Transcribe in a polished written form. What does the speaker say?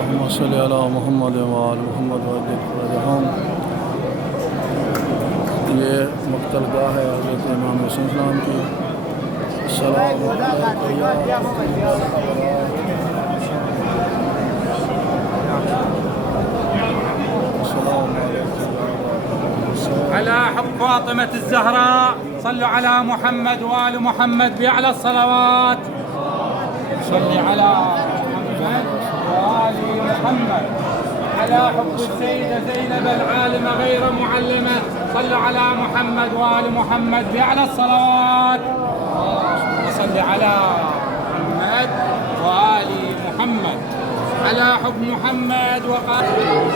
اللهم صل على محمد وآل محمد वरहम। ये मक्तल गाह है हज़रत इमाम हुसैन सलाम की। على حب فاطمة الزهراء صلوا على محمد وآل محمد بأعلى الصلوات. صل على محمد وآل محمد. على حب السيدة زينب العالمة غير معلمة صلوا على محمد وآل محمد بأعلى الصلوات. وصل على محمد وآل محمد على حب محمد وقال الله